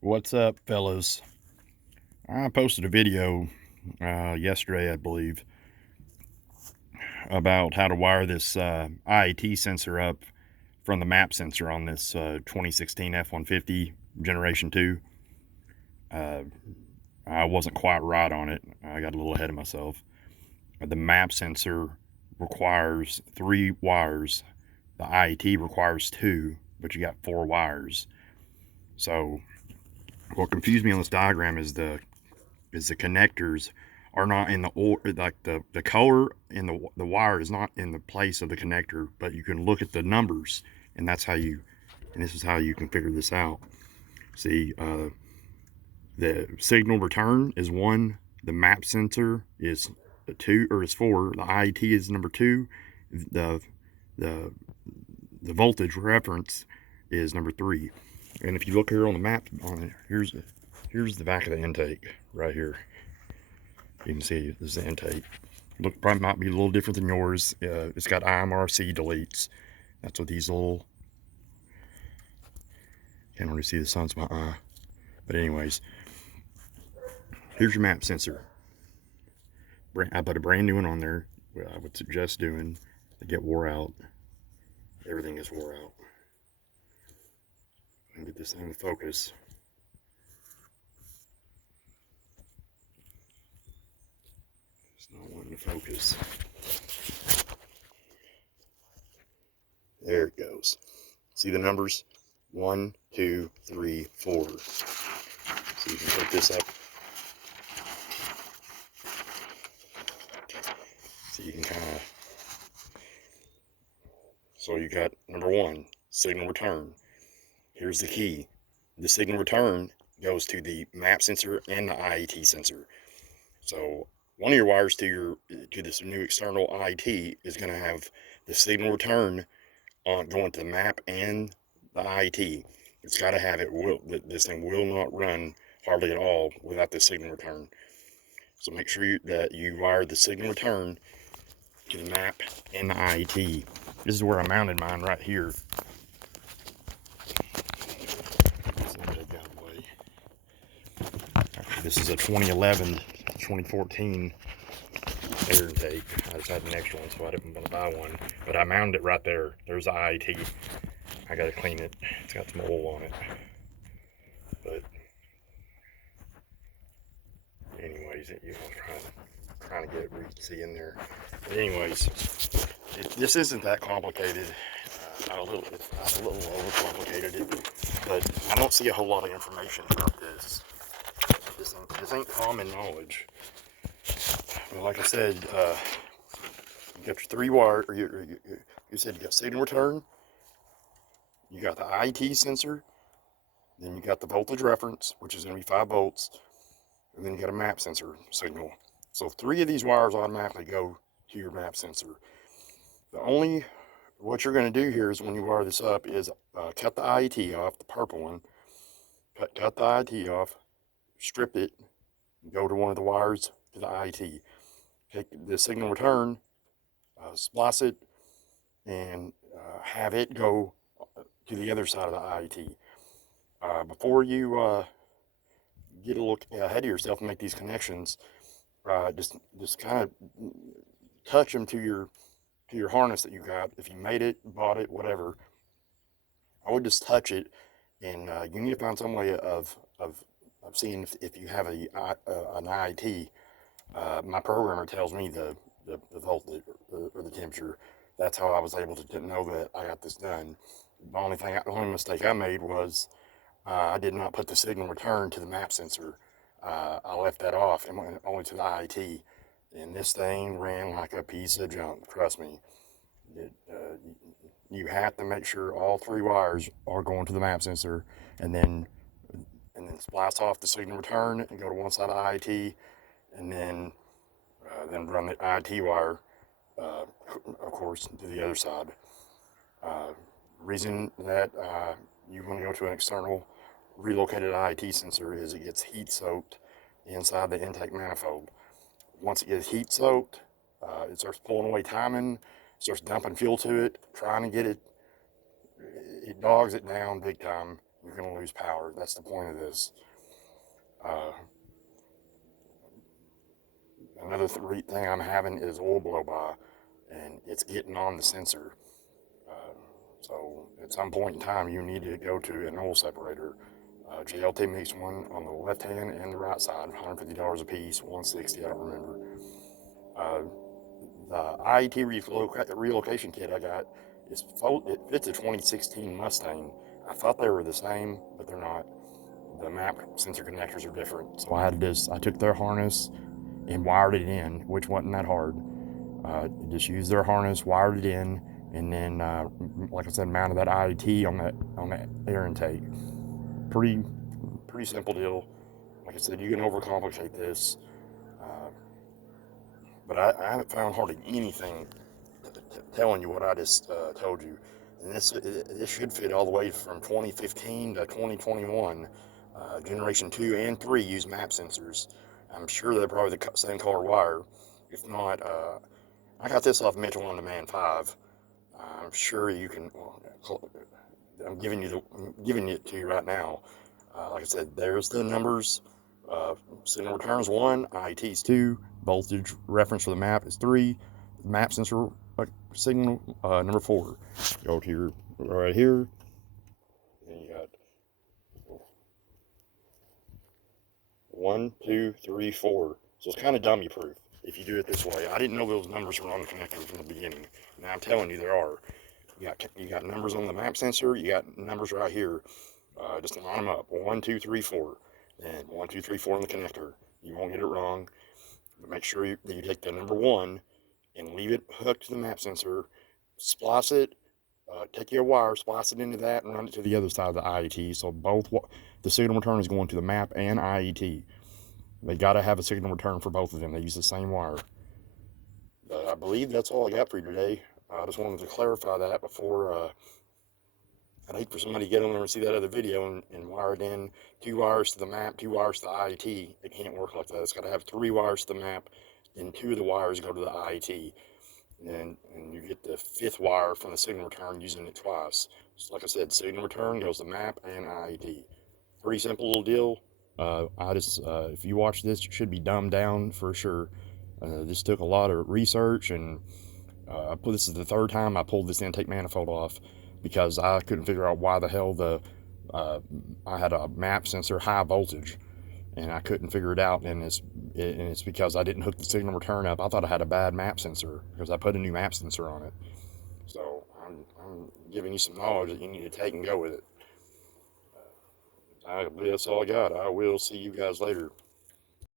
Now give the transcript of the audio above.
What's up, fellas? I posted a video yesterday, I believe, about how to wire this IAT sensor up from the map sensor on this 2016 F150 Generation 2. I wasn't quite right on it. I got a little ahead of myself. The map sensor requires 3 wires. The IAT requires 2, but you got 4 wires. So what confused me on this diagram is the connectors are not in the order, like the color in the wire is not in the place of the connector, but you can look at the numbers, and that's how you, and this is how you can figure this out. See, the signal return is 1, the map sensor is 2, or is 4, the IET is number 2, the the voltage reference is number 3. And if you look here on the map, here's the back of the intake right here. You can see this is the intake. Look, probably might be a little different than yours. It's got IMRC deletes. That's what these little, can't really see the sun's my eye. But anyways, here's your map sensor. I put a brand new one on there. What I would suggest doing to get wore out. Everything is wore out. And get this thing to focus. It's not wanting to focus. There it goes. See the numbers? 1, 2, 3, 4. So you can put this up. So you can kind of. So you got number 1, signal return. Here's the key. The signal return goes to the map sensor and the IAT sensor. So one of your wires to this new external IAT is going to have the signal return on going to the map and the IAT. It's got to have it. This thing will not run hardly at all without the signal return. So make sure that you wire the signal return to the map and the IAT. This is where I mounted mine, right here. This is a 2011, 2014 air intake. I just had an extra one, so I didn't want to buy one. But I mounted it right there. There's the IAT. I gotta clean it. It's got some oil on it. But anyways, you know, trying to get it where you can see in there. But anyways, this isn't that complicated. It's a little overcomplicated, but I don't see a whole lot of information about this. This ain't common knowledge. Well, like I said, you got your 3 wire. You said you got signal return. You got the IET sensor. Then you got the voltage reference, which is going to be 5 volts. And then you got a map sensor signal. So 3 of these wires automatically go to your map sensor. What you're going to do here is when you wire this up is cut the IET off, the purple one. Cut the IET off, strip it, go to one of the wires to the IET. Take the signal return, splice it, and have it go to the other side of the IET. Before you get a little ahead of yourself and make these connections, just kind of touch them to your harness that you got. If you made it, bought it, whatever, I would just touch it, and you need to find some way of seeing if you have an IET. My programmer tells me the voltage or the temperature. That's how I was able to know that I got this done. The only mistake I made was I did not put the signal return to the map sensor. I left that off and went only to the IET, and this thing ran like a piece of junk. Trust me. You have to make sure all 3 wires are going to the map sensor, and then splice off the signal return and go to one side of IET, and then run the IET wire, of course, to the other side. Reason that you want to go to an external relocated IET sensor is it gets heat soaked inside the intake manifold. Once it gets heat soaked, it starts pulling away timing, starts dumping fuel to it, trying to get it dogs it down big time. you're going to lose power. That's the point of this. Another thing I'm having is oil blow by, and it's getting on the sensor. So at some point in time, you need to go to an oil separator. JLT makes one on the left hand and the right side, $150 a piece, $160, I don't remember. The IET relocation kit I got it fits a 2016 Mustang. I thought they were the same, but they're not. The map sensor connectors are different. So I took their harness and wired it in, which wasn't that hard. Just used their harness, wired it in, and then, like I said, mounted that IET on that air intake. Pretty simple deal. Like I said, you can overcomplicate this, but I haven't found hardly anything telling you what I just told you. And this should fit all the way from 2015 to 2021. Generation 2 and 3 use map sensors. I'm sure they're probably the same color wire. If not, I got this off Mitchell on Demand 5. I'm sure you can. I'm giving it to you right now. Like I said, there's the numbers. Signal returns 1, IET's 2, voltage reference for the map is 3, map sensor signal number 4. Go to your right here, and you got 1, 2, 3, 4. So it's kind of dummy proof if you do it this way. I didn't know those numbers were on the connector from the beginning. Now I'm telling you there are. You got numbers on the map sensor. You got numbers right here. Just line them up. 1, 2, 3, 4. And 1, 2, 3, 4 on the connector. You won't get it wrong. But make sure that you take the number 1 and leave it hooked to the map sensor. Splice it. Take your wire, splice it into that, and run it to the other side of the IET. So the signal return is going to the map and IET. They got to have a signal return for both of them. They use the same wire. I believe that's all I got for you today. I just wanted to clarify that before. I'd hate for somebody to get on there and see that other video and wire it in 2 wires to the map, 2 wires to the IET. It can't work like that. It's got to have 3 wires to the map, and 2 of the wires go to the IET. And you get the 5th wire from the signal return using it twice. So like I said, signal return goes to map and IET. Pretty simple little deal. If you watch this, it should be dumbed down for sure. This took a lot of research, and this is the 3rd time I pulled this intake manifold off because I couldn't figure out why the hell I had a map sensor high voltage, and I couldn't figure it out. And it's because I didn't hook the signal return up. I thought I had a bad map sensor because I put a new map sensor on it. So I'm giving you some knowledge that you need to take and go with it. I believe that's all I got. I will see you guys later.